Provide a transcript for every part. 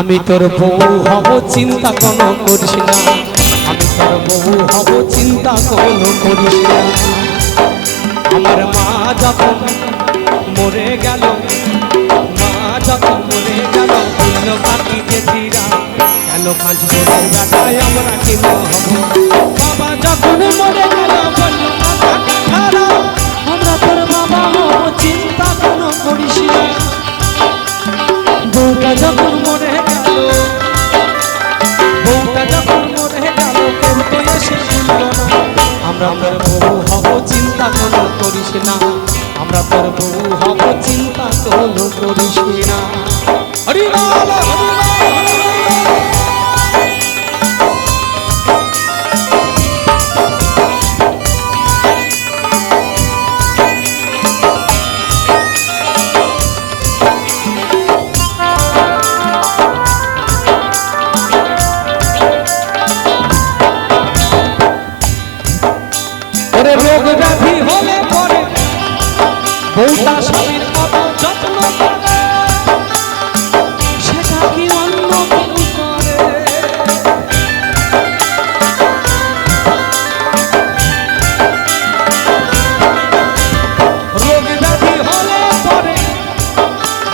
আমি তোর বউ হব, চিন্তা কোনো করিস না। আমি তোর বউ হব, চিন্তা কোনো করিস না। আমার মা যখন মরে গেল, মা যখন মরে গেল অন্য বাকি যে ধীরা কেন বছর বেটায়, আমরা কি হব বাবা যখন মরে গেল আমরা তোর বাবা হব, চিন্তা কোনো করিস না। বউটা যখন আমরা তোর বউ হব চিন্তা কোনো করিস না হরি। ওরে রোগ ব্যাধি হলে বউটা স্বামীর সেটা কি অন্য কেউ করে?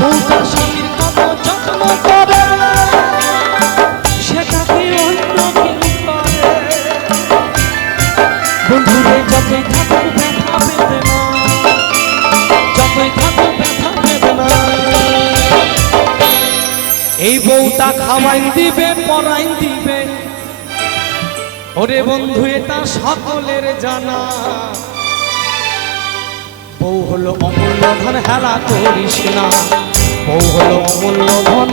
রোগ সেটা কি অন্য কেউ এই বউটা খাওয়াইন দিবে পরাইন দিবে। ওরে বন্ধু, এটা সকলের জানা। বউ হলো অমূল্য ধন, হেলা করিস না। বউ হলো অমূল্য ধন,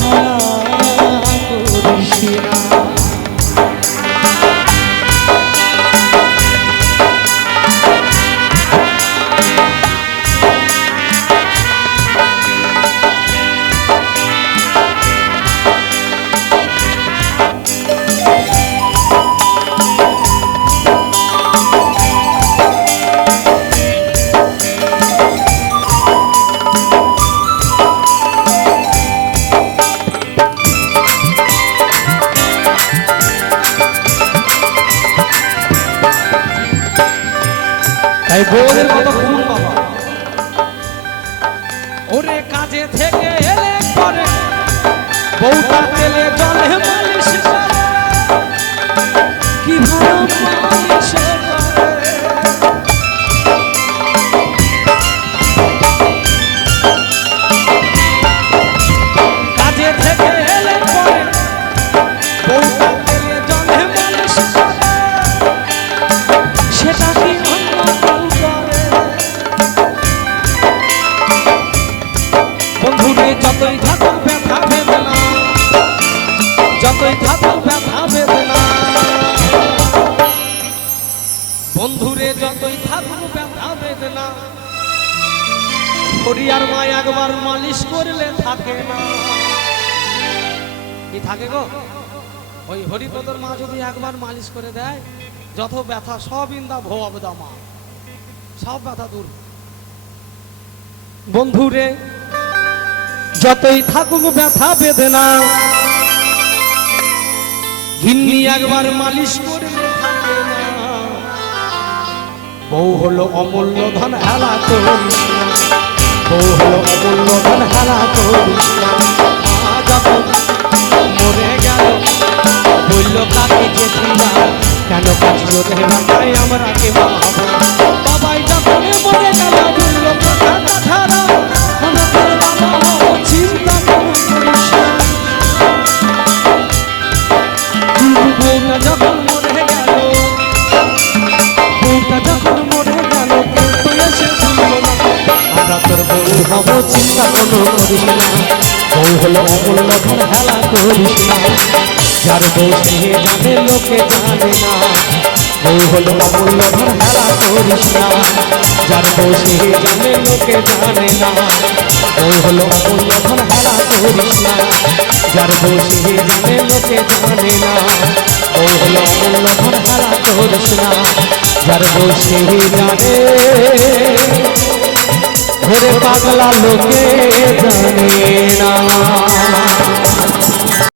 হেলা বউদের কত খুন বাবা। ওরে কাজে থেকে এলে পরে। বউটা তেলে জলে যতই থাকুক ব্যথা বেদনা। হরিয়ার মা একবার মালিশ করলে থাকে না। কি থাকে গো? ওই হরিপদর মা যদি একবার মালিশ করে দেয়, যত ব্যথা সব ইন্দা ভোয়াব দামা সব ব্যথা দূর। বন্ধুরে, যতই থাকুক ব্যথা বেদনা, ঘিন্নি একবার মালিশ করলে বউ হলো অমূল্য ধন হেলা করিস বউ হলো অমূল্য ধন হেলা করিস মরে গেল বলল কাকে কেন কাছিল আমরা কে মা হব বউ হলো অমূল্য ধন হেলা করিস না। যার বউ সে জানে, লোকে জানে না। বউ হলো অমূল্য ধন হেলা করিস না। যার বউ জানে, লোকে জানে না। বউ হলো অমূল্য ধন হেলা করিস না। যার বউ জানে, লোকে জানে না। বউ হলো অমূল্য ধন হেলা করিস না। যার বউ জানে। ওরে পাগলা লোকে জানে না